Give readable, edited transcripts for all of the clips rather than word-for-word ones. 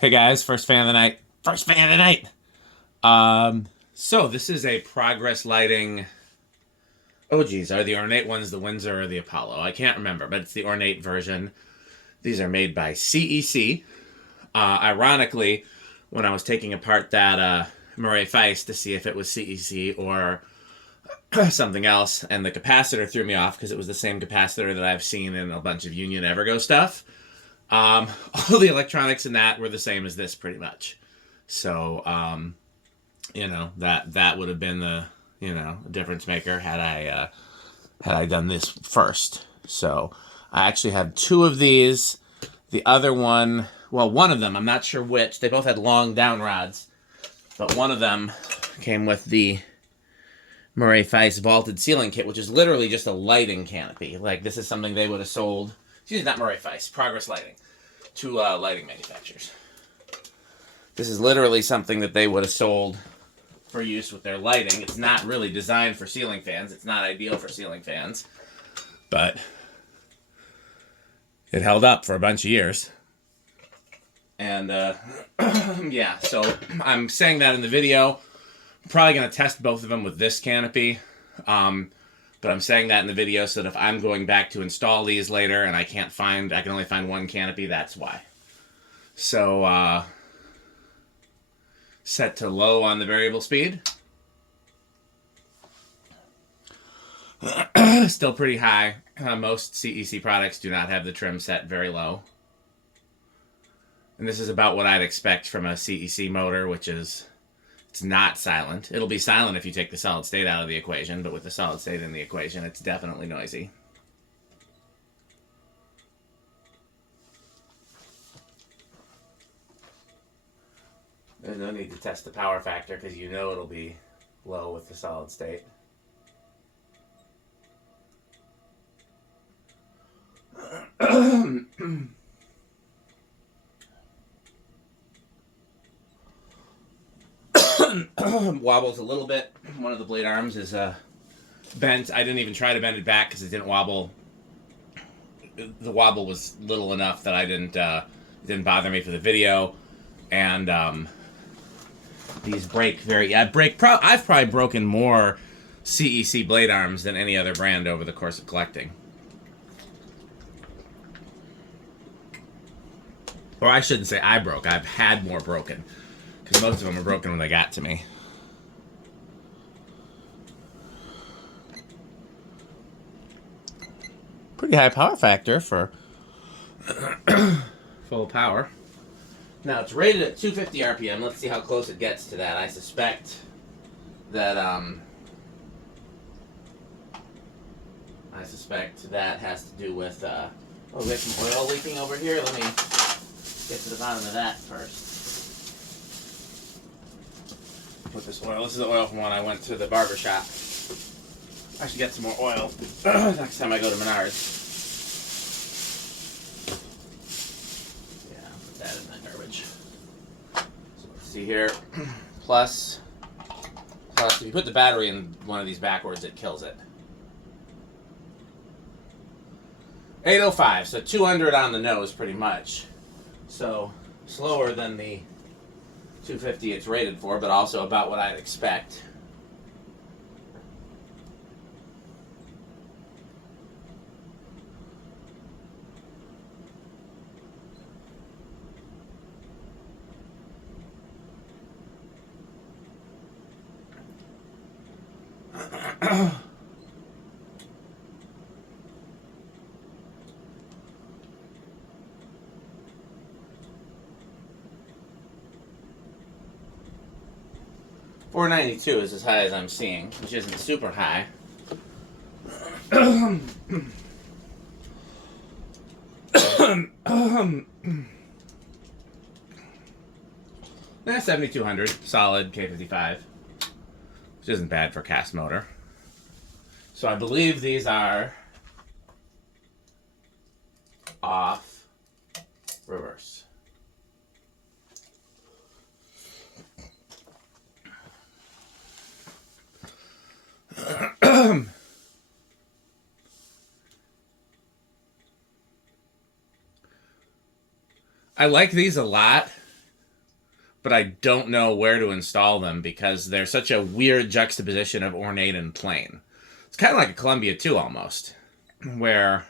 Hey guys, first fan of the night. First fan of the night. So this is a Progress Lighting. Oh geez, are the ornate ones the Windsor or the Apollo? I can't remember, but it's the ornate version. These are made by C.E.C. Ironically, when I was taking apart that Murray Feist to see if it was C.E.C. or something else, and the capacitor threw me off because it was the same capacitor that I've seen in a bunch of Union Evergo stuff. All the electronics in that were the same as this, pretty much. So, that would have been the difference maker had I done this first. So I actually have two of these. The other one, well, one of them, I'm not sure which. They both had long down rods, but one of them came with the Murray Feist vaulted ceiling kit, which is literally just a lighting canopy. Like, this is something they would have sold. Excuse me, not Murray Feist, Progress Lighting, to lighting manufacturers. This is literally something that they would have sold for use with their lighting. It's not really designed for ceiling fans. It's not ideal for ceiling fans, but it held up for a bunch of years. And yeah, so I'm saying that in the video. I'm probably going to test both of them with this canopy. But I'm saying that in the video so that if I'm going back to install these later and I can only find one canopy, that's why. So, set to low on the variable speed. Still pretty high. Most C.E.C. products do not have the trim set very low. And this is about what I'd expect from a C.E.C. motor, which is, it's not silent. It'll be silent if you take the solid state out of the equation, but with the solid state in the equation, it's definitely noisy. There's no need to test the power factor because you know it'll be low with the solid state. Wobbles a little bit. One of the blade arms is bent. I didn't even try to bend it back because it didn't wobble. The wobble was little enough that it didn't bother me for the video. And these break I've probably broken more C.E.C. blade arms than any other brand over the course of collecting. Or I shouldn't say I broke. I've had more broken. Because most of them were broken when they got to me. Pretty high power factor for full power. Now it's rated at 250 RPM. Let's see how close it gets to that. I suspect that has to do with we have some oil leaking over here. Let me get to the bottom of that first. Put this oil. This is the oil from when I went to the barber shop. I should get some more oil next time I go to Menards. Yeah, put that in that garbage. So let's see here. Plus, if you put the battery in one of these backwards, it kills it. 805, so 200 on the nose pretty much. So slower than the 250 it's rated for, but also about what I'd expect. $492 is as high as I'm seeing, which isn't super high. Yeah, 7200, solid K55, which isn't bad for a cast motor. So I believe these are off reverse. I like these a lot. but I don't know where to install them because they're such a weird juxtaposition of ornate and plain. It's kind of like a Columbia 2 almost, where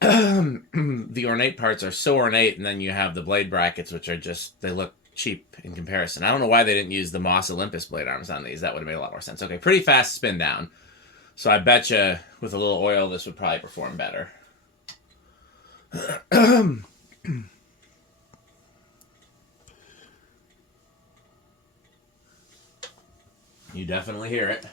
the ornate parts are so ornate, and then you have the blade brackets, which are just, they look cheap in comparison. I don't know why they didn't use the Moss Olympus blade arms on these. That would have made a lot more sense. Okay, pretty fast spin down. So I bet you with a little oil, this would probably perform better. You definitely hear it.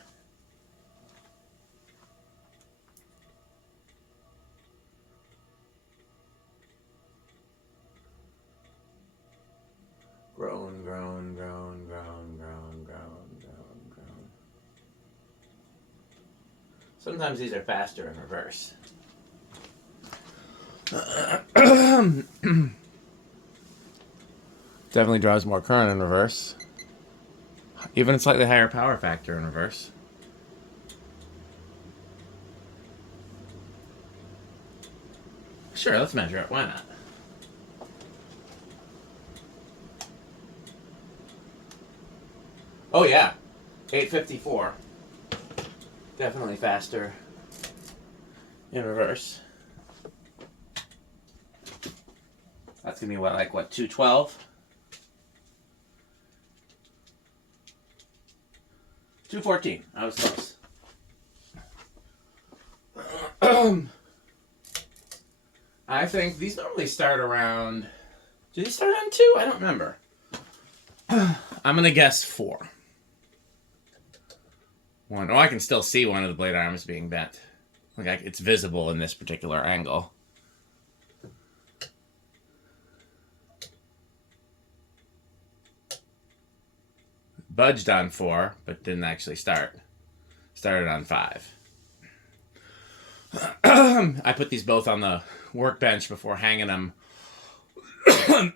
Groan, groan, groan, groan, groan, groan, groan. Sometimes these are faster in reverse. Definitely draws more current in reverse. Even a slightly higher power factor in reverse. Sure, let's measure it. Why not? Oh yeah, 854. Definitely faster in reverse. That's gonna be what, like what, 212? 214. I was close. I think these normally start around. Did he start on 2? I don't remember. I'm gonna guess 4. 1. Oh, I can still see one of the blade arms being bent. Like it's visible in this particular angle. Budged on 4, but didn't actually start. Started on 5. I put these both on the workbench before hanging them.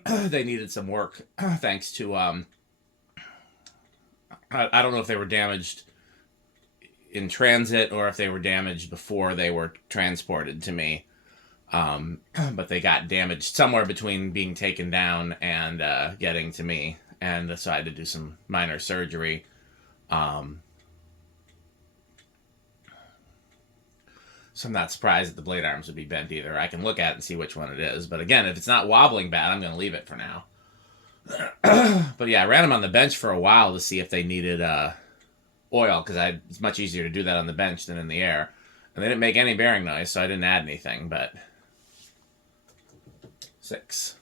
They needed some work, thanks to I don't know if they were damaged in transit or if they were damaged before they were transported to me. But they got damaged somewhere between being taken down and getting to me, and so I had to do some minor surgery. So I'm not surprised that the blade arms would be bent either. I can look at it and see which one it is. But again, if it's not wobbling bad, I'm going to leave it for now. But yeah, I ran them on the bench for a while to see if they needed oil, because it's much easier to do that on the bench than in the air. And they didn't make any bearing noise, so I didn't add anything, but 6.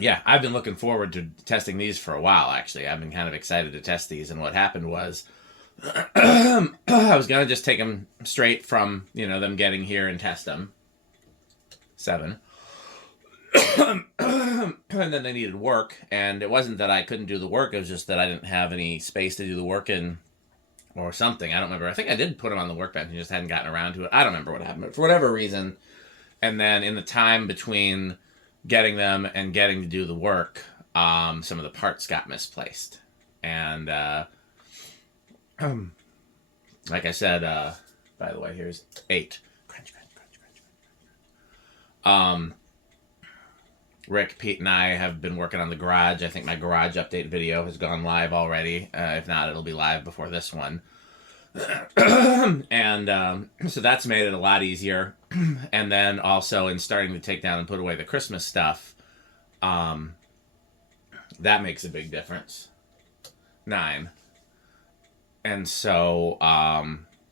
Yeah, I've been looking forward to testing these for a while, actually. I've been kind of excited to test these, and what happened was I was going to just take them straight from, them getting here and test them. 7. And then they needed work, and it wasn't that I couldn't do the work, it was just that I didn't have any space to do the work in, or something. I don't remember. I think I did put them on the workbench and just hadn't gotten around to it. I don't remember what happened, but for whatever reason, and then in the time between getting them and getting to do the work, some of the parts got misplaced. And like I said, by the way, here's 8. Crunch, crunch, crunch, crunch, crunch. Rick, Pete, and I have been working on the garage. I think my garage update video has gone live already. If not, it'll be live before this one. And so that's made it a lot easier. And then also in starting to take down and put away the Christmas stuff, that makes a big difference. 9. And so,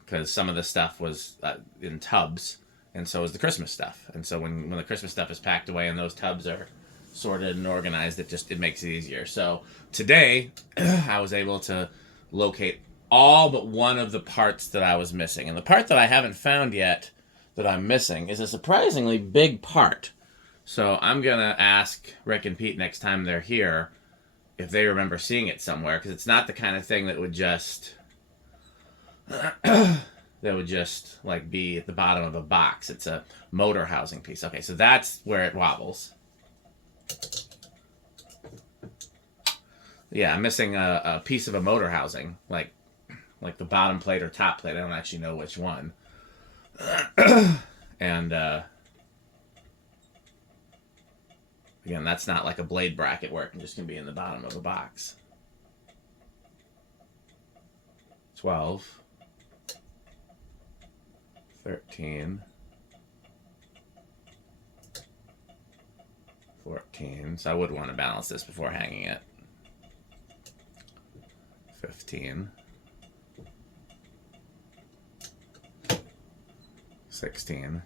because some of the stuff was in tubs, and so is the Christmas stuff. And so when the Christmas stuff is packed away and those tubs are sorted and organized, it makes it easier. So today, I was able to locate all but one of the parts that I was missing. And the part that I haven't found yet that I'm missing is a surprisingly big part. So I'm going to ask Rick and Pete next time they're here if they remember seeing it somewhere, because it's not the kind of thing that would just like be at the bottom of a box. It's a motor housing piece. Okay, so that's where it wobbles. Yeah, I'm missing a piece of a motor housing, like the bottom plate or top plate. I don't actually know which one. And Again, that's not like a blade bracket where it can just be in the bottom of a box. 12, 13, 14. So I would want to balance this before hanging it. 15, 16,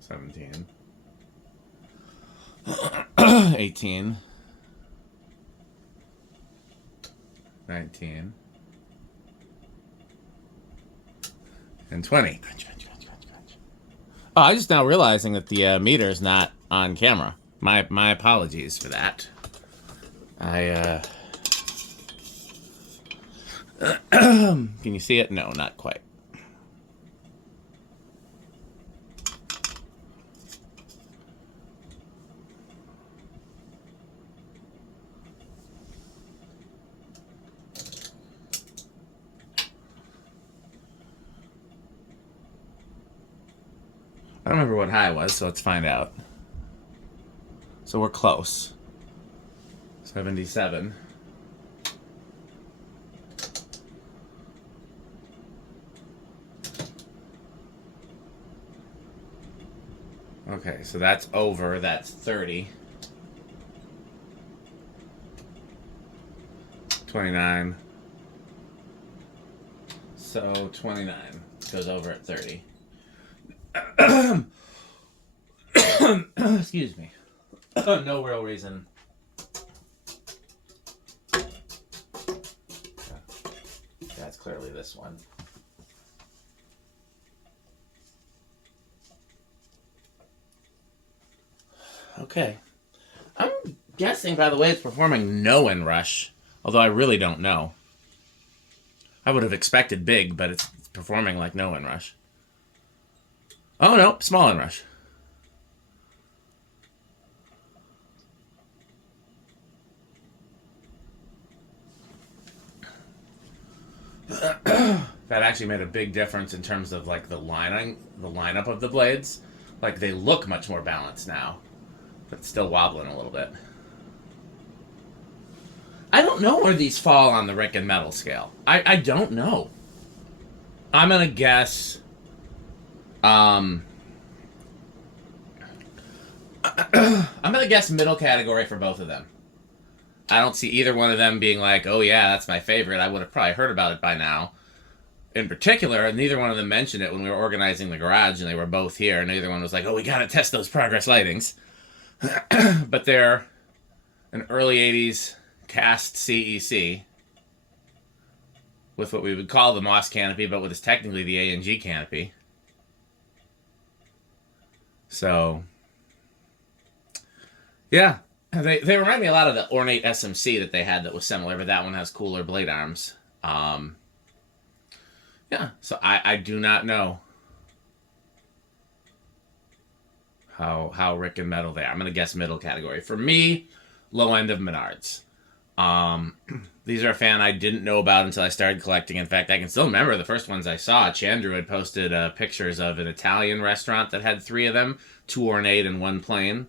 17, 18, 19, and 20. Oh, I just now realizing that the meter is not on camera. My apologies for that. Can you see it? No, not quite. I don't remember what high was, so let's find out. So we're close. 77. Okay, so that's over. That's 30. 29. So 29 goes over at 30. Excuse me. No real reason. That's clearly this one. Okay. I'm guessing, by the way, it's performing no inrush, although I really don't know. I would have expected big, but it's performing like no inrush. Oh, no, small inrush. That actually made a big difference in terms of like the lineup of the blades. Like they look much more balanced now, but it's still wobbling a little bit. I don't know where these fall on the Rick and Metal scale. I don't know. I'm gonna guess. I'm gonna guess middle category for both of them. I don't see either one of them being like, oh yeah, that's my favorite. I would have probably heard about it by now. In particular, neither one of them mentioned it when we were organizing the garage, and they were both here. Neither one was like, oh, we gotta test those progress lightings. But they're an early 80s cast C.E.C. with what we would call the Moss canopy, but what is technically the A&G canopy. So, yeah. They remind me a lot of the ornate SMC that they had that was similar, but that one has cooler blade arms. Yeah, so I do not know how Rick and Metal they are. I'm going to guess middle category. For me, low end of Menards. These are a fan I didn't know about until I started collecting. In fact, I can still remember the first ones I saw. Chandru had posted pictures of an Italian restaurant that had 3 of them, 2 ornate and 1 plain.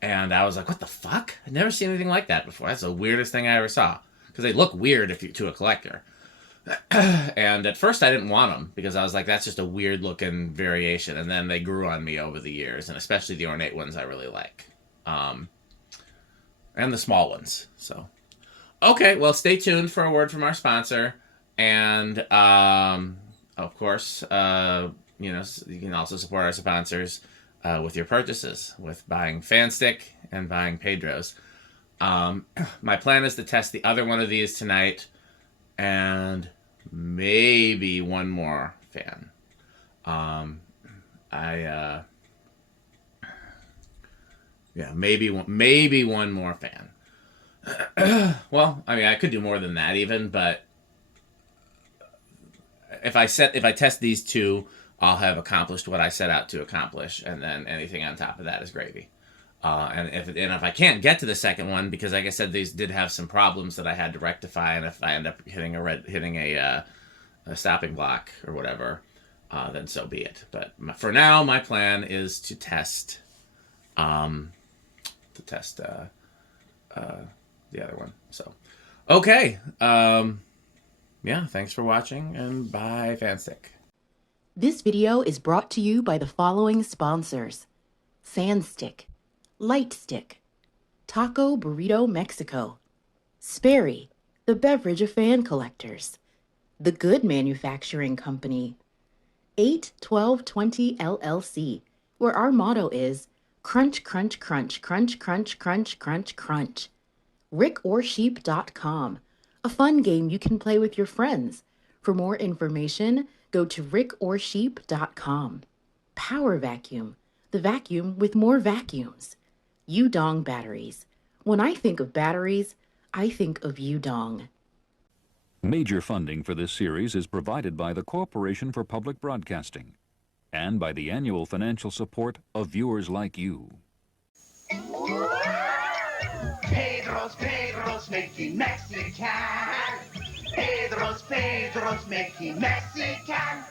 And I was like, what the fuck? I'd never seen anything like that before. That's the weirdest thing I ever saw. Because they look weird to a collector. And at first I didn't want them because I was like, that's just a weird looking variation. And then they grew on me over the years, and especially the ornate ones I really like. And the small ones. So, okay, well, stay tuned for a word from our sponsor. And, of course, you can also support our sponsors with your purchases, with buying Fanstick and buying Pedro's. My plan is to test the other one of these tonight, and maybe one more fan. Maybe one more fan. Well, I mean, I could do more than that even, but if I test these 2, I'll have accomplished what I set out to accomplish, and then anything on top of that is gravy. And if I can't get to the second one, because like I said, these did have some problems that I had to rectify, and if I end up hitting a stopping block or whatever, then so be it. But for now, my plan is to test, to test the other one. So, okay. Yeah, thanks for watching, and bye, Fanstick. This video is brought to you by the following sponsors: Sandstick, Lightstick, Taco Burrito Mexico, Sperry, the beverage of fan collectors, The Good Manufacturing Company, 81220 LLC, where our motto is crunch, crunch, crunch, crunch, crunch, crunch, crunch, crunch. rickorsheep.com, a fun game you can play with your friends. For more information, go to rickorsheep.com. Power Vacuum, the vacuum with more vacuums. Udong Batteries. When I think of batteries, I think of Udong. Major funding for this series is provided by the Corporation for Public Broadcasting and by the annual financial support of viewers like you. Pedro's making Mexican. Pedro's making Mexican.